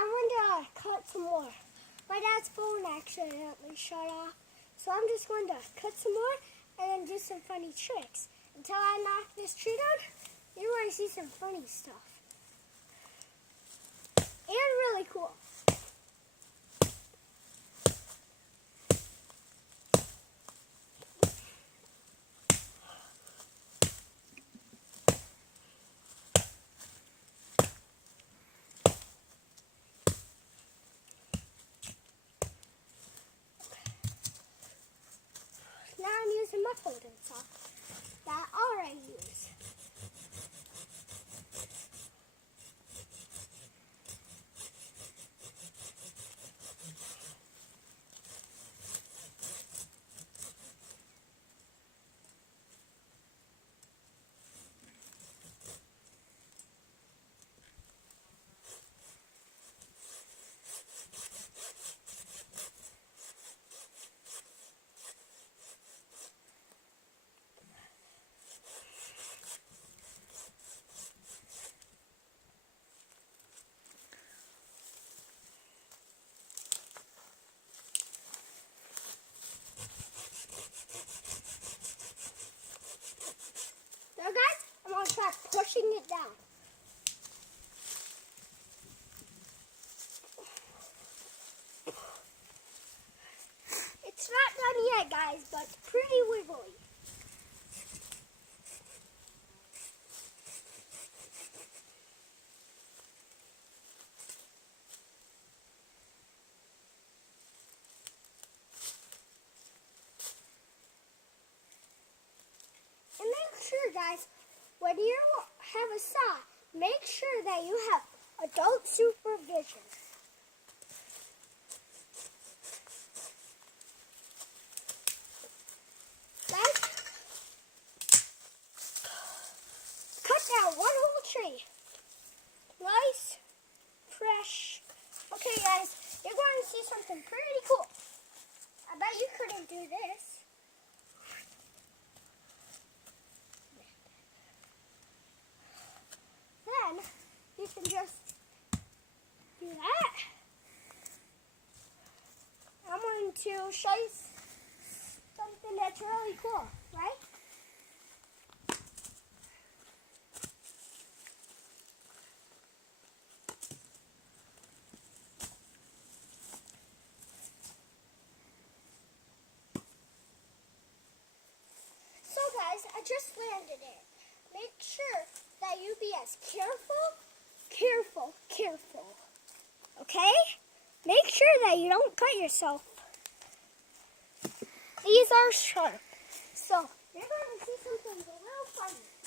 I'm going to cut some more. My dad's phone accidentally shut off, so I'm just going to cut some more and then do some funny tricks. Until I knock this tree down, you're going to see some funny stuff. And really cool. Now I'm using my folding saw that I already use. Now guys, I'm going to start pushing it down. It's not done yet guys, but it's pretty wiggly. And make sure guys, when you have a saw, make sure that you have adult supervision. Guys, cut down one whole tree. Nice, fresh. Okay guys, you're going to see something pretty cool. I bet you couldn't do this. Then you can just do that. I'm going to show you something that's really cool, right? So guys, I just landed it. Make sure that you be as careful, okay? Make sure that you don't cut yourself. These are sharp, so you're going to see something real funny.